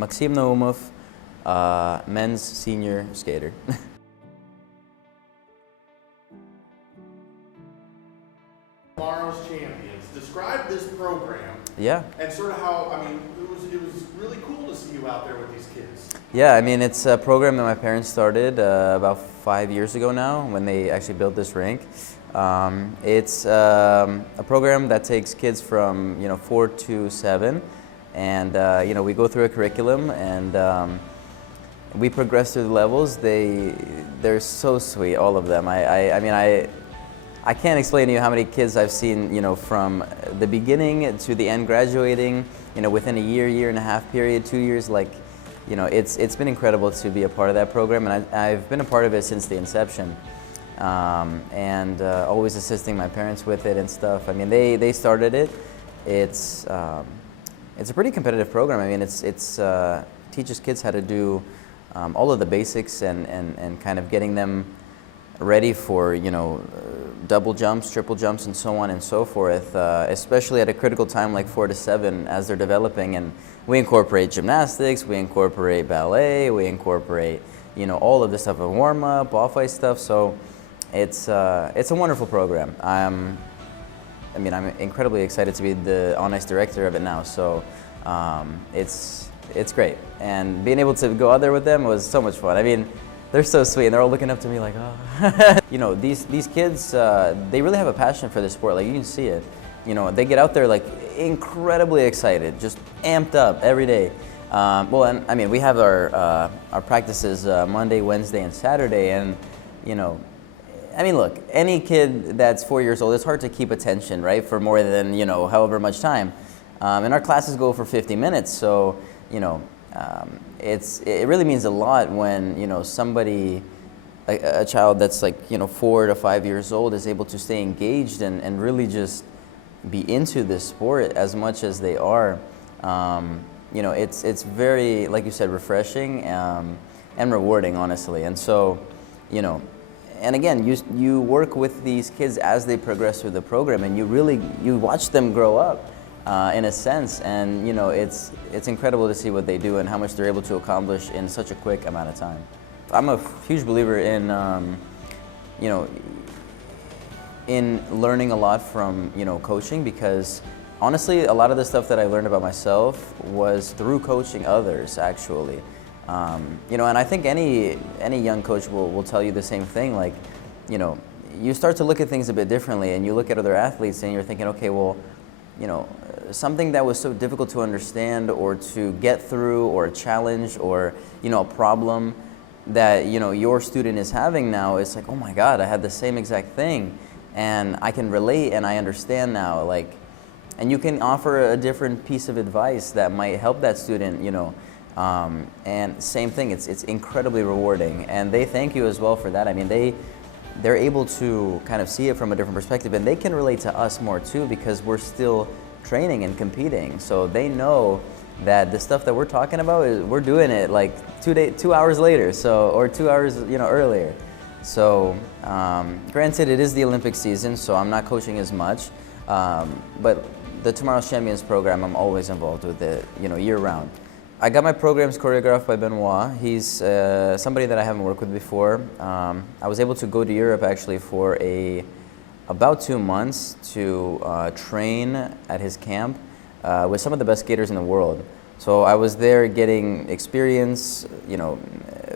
Maxim Naumov, men's senior skater. Tomorrow's champions. Describe this program. Yeah. And sort of how, I mean, it was really cool to see you out there with these kids. Yeah, I mean, it's a program that my parents started about 5 years ago now when they actually built this rink. It's a program that takes kids from 4 to 7, and we go through a curriculum and we progress through the levels. They're so sweet, all of them. I can't explain to you how many kids I've seen, from the beginning to the end, graduating, within a year and a half period, 2 years. It's been incredible to be a part of that program, and I've been a part of it since the inception, and always assisting my parents with it and stuff. I mean, they started it. It's a pretty competitive program. I mean, it's teaches kids how to do all of the basics and kind of getting them ready for double jumps, triple jumps, and so on and so forth, especially at a critical time like 4 to 7 as they're developing. And we incorporate gymnastics, we incorporate ballet, we incorporate all of this stuff of warm-up, off-ice stuff. So it's a wonderful program. I'm incredibly excited to be the on-ice director of it now. So it's great, and being able to go out there with them was so much fun. I mean, they're so sweet, and they're all looking up to me like, oh. These kids, they really have a passion for this sport. Like, you can see it. They get out there like incredibly excited, just amped up every day. We have our practices Monday, Wednesday, and Saturday, and look, any kid that's 4 years old, it's hard to keep attention, right, for more than however much time. And our classes go for 50 minutes, so it really means a lot when somebody, a child that's like 4 to 5 years old, is able to stay engaged and really just be into this sport as much as they are. It's very, like you said, refreshing and rewarding, honestly. And so and again, you work with these kids as they progress through the program, and you watch them grow up. In a sense, and it's incredible to see what they do and how much they're able to accomplish in such a quick amount of time. I'm a huge believer in in learning a lot from coaching, because honestly, a lot of the stuff that I learned about myself was through coaching others, actually. And I think any young coach will tell you the same thing. Like, you start to look at things a bit differently, and you look at other athletes and you're thinking, okay, well, something that was so difficult to understand or to get through, or a challenge, or a problem that your student is having now, it's like, oh my God, I had the same exact thing, and I can relate and I understand now. Like, and you can offer a different piece of advice that might help that student. And same thing, it's incredibly rewarding, and they thank you as well for that. I mean, they're able to kind of see it from a different perspective, and they can relate to us more too, because we're still training and competing. So they know that the stuff that we're talking about we're doing it like 2 hours later, or 2 hours earlier. So granted, it is the Olympic season, so I'm not coaching as much, but the Tomorrow's Champions program, I'm always involved with it, year round. I got my programs choreographed by Benoit. He's somebody that I haven't worked with before. I was able to go to Europe actually for about 2 months to train at his camp with some of the best skaters in the world. So I was there getting experience,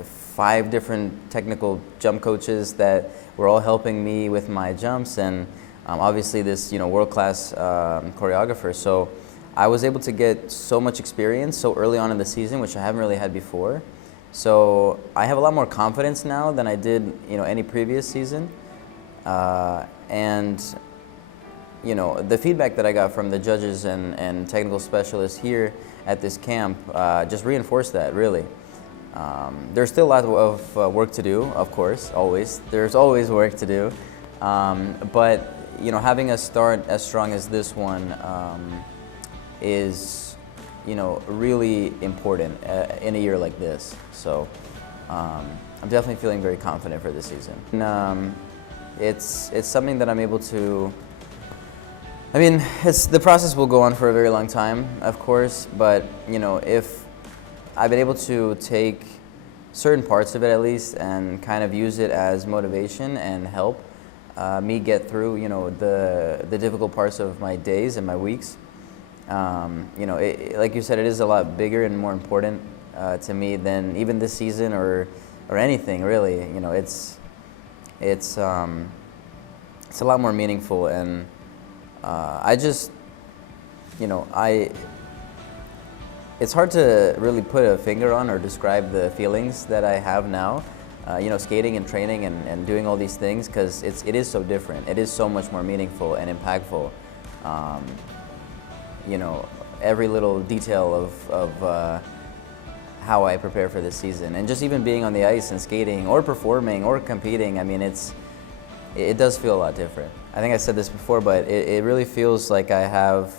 5 different technical jump coaches that were all helping me with my jumps, and obviously this world-class choreographer. So I was able to get so much experience so early on in the season, which I haven't really had before. So I have a lot more confidence now than I did, any previous season. And the feedback that I got from the judges and technical specialists here at this camp just reinforced that, really. There's still a lot of work to do, of course, always. There's always work to do. But having a start as strong as this one is, really important in a year like this. So I'm definitely feeling very confident for this season. And, it's something that I'm able to, the process will go on for a very long time, of course, but if I've been able to take certain parts of it at least and kind of use it as motivation and help me get through, the difficult parts of my days and my weeks. Like you said, it is a lot bigger and more important to me than even this season or anything really. It's a lot more meaningful, and I just, it's hard to really put a finger on or describe the feelings that I have now, skating and training and doing all these things, because it is so different. It is so much more meaningful and impactful. Every little detail of how I prepare for this season, and just even being on the ice and skating or performing or competing, it does feel a lot different. I think I said this before, but it really feels like I have,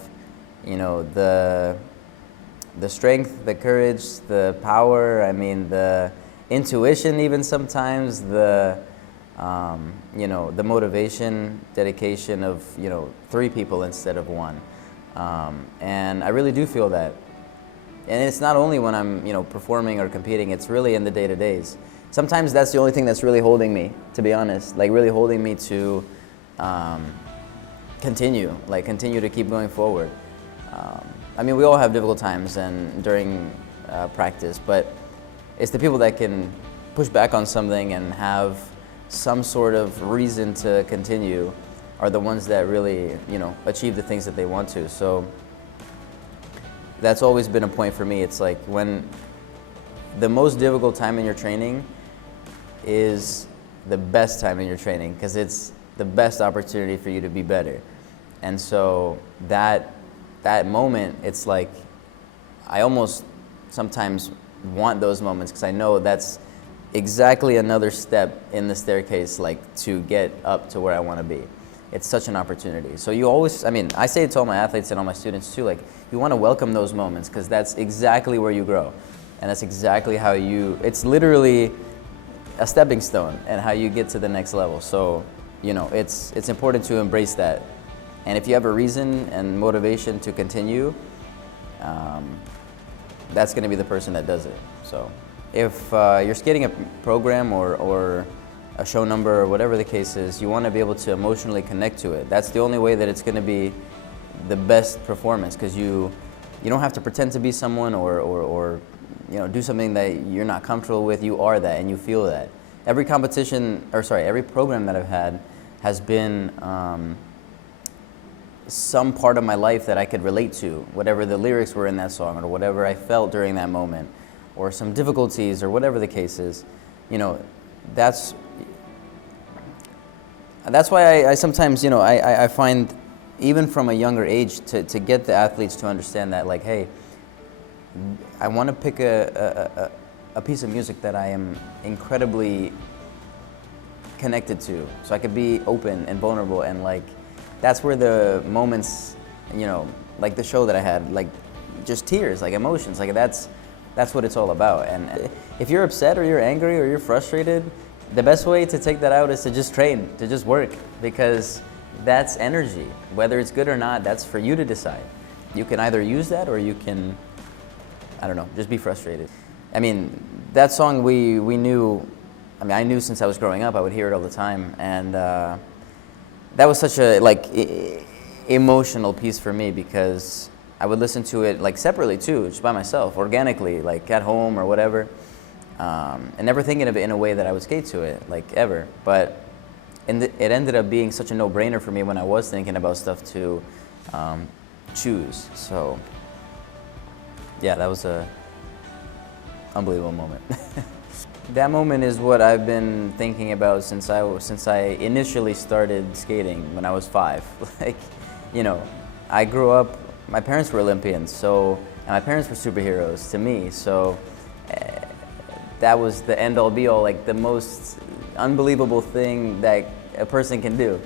the strength, the courage, the power, the intuition even sometimes, the motivation, dedication of, 3 people instead of 1. And I really do feel that. And it's not only when I'm, performing or competing, it's really in the day-to-days. Sometimes that's the only thing that's really holding me, to be honest, like really holding me to continue to keep going forward. We all have difficult times and during practice, but it's the people that can push back on something and have some sort of reason to continue are the ones that really, achieve the things that they want to. So that's always been a point for me. It's like when the most difficult time in your training is the best time in your training, because it's the best opportunity for you to be better. And so that moment, it's like I almost sometimes want those moments, because I know that's exactly another step in the staircase, like to get up to where I want to be. It's such an opportunity. So you always, I say it to all my athletes and all my students too, like you want to welcome those moments, because that's exactly where you grow. And that's exactly how it's literally a stepping stone and how you get to the next level. So, it's important to embrace that. And if you have a reason and motivation to continue, that's going to be the person that does it. So if you're skating a program or a show number or whatever the case is, you want to be able to emotionally connect to it. That's the only way that it's going to be the best performance, because you don't have to pretend to be someone or do something that you're not comfortable with. You are that, and you feel that. Every program that I've had has been some part of my life that I could relate to, whatever the lyrics were in that song or whatever I felt during that moment, or some difficulties or whatever the case is. That's why I sometimes, I find even from a younger age to get the athletes to understand that, like, hey, I want to pick a piece of music that I am incredibly connected to, so I could be open and vulnerable, and like that's where the moments, like the show that I had, like just tears, like emotions, like that's what it's all about. And if you're upset or you're angry or you're frustrated, the best way to take that out is to just train, to just work, because that's energy. Whether it's good or not, that's for you to decide. You can either use that or you can, just be frustrated. That song we knew, I knew since I was growing up. I would hear it all the time, and that was such a emotional piece for me, because I would listen to it like separately too, just by myself, organically, like at home or whatever, and never thinking of it in a way that I would skate to it, like ever. But it ended up being such a no-brainer for me when I was thinking about stuff to choose. So yeah, that was a unbelievable moment. That moment is what I've been thinking about since I initially started skating when I was 5. I grew up, my parents were Olympians, and my parents were superheroes to me, so that was the end-all be-all, like the most unbelievable thing that a person can do.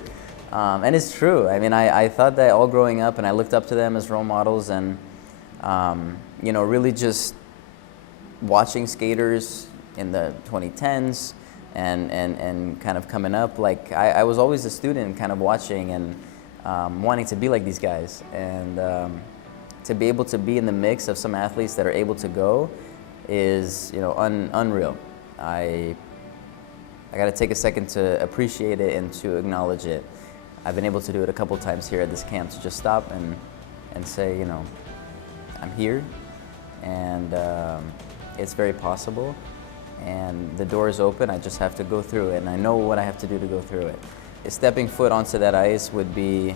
And it's true. I thought that all growing up, and I looked up to them as role models, and really just watching skaters in the 2010s and kind of coming up, like I was always a student kind of watching and wanting to be like these guys, and to be able to be in the mix of some athletes that are able to go, is, you know, unreal. I got to take a second to appreciate it and to acknowledge it. I've been able to do it a couple times here at this camp, to just stop and say, you know, I'm here, and it's very possible, and the door is open. I just have to go through it, and I know what I have to do to go through it. Stepping foot onto that ice would be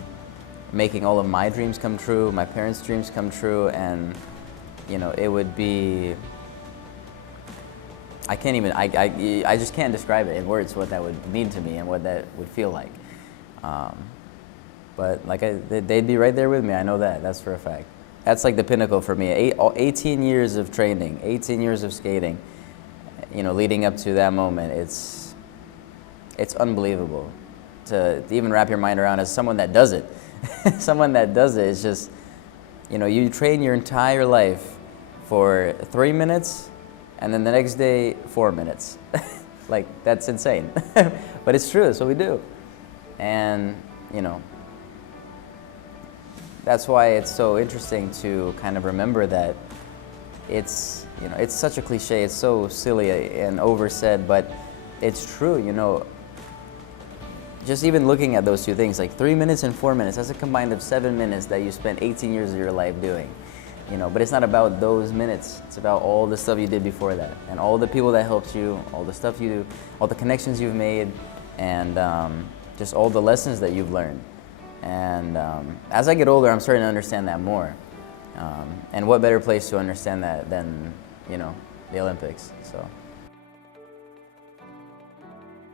making all of my dreams come true, my parents' dreams come true, and you know, it would be, I can't even, I just can't describe it in words what that would mean to me and what that would feel like. But like they'd be right there with me. I know that. That's for a fact. That's like the pinnacle for me. 18 years of training, 18 years of skating, you know, leading up to that moment. It's unbelievable to even wrap your mind around as someone that does it. Someone that does it is just, you know, you train your entire life for 3 minutes, and then the next day 4 minutes. Like, that's insane. But it's true. That's what we do. And you know, that's why it's so interesting to kind of remember that it's, you know, it's such a cliche, it's so silly and oversaid, but it's true, you know. Just even looking at those two things, like 3 minutes and 4 minutes, that's a combined of 7 minutes that you spent 18 years of your life doing. You know, but it's not about those minutes, it's about all the stuff you did before that, and all the people that helped you, all the stuff you do, all the connections you've made, and just all the lessons that you've learned. And as I get older, I'm starting to understand that more. And what better place to understand that than, you know, the Olympics. So.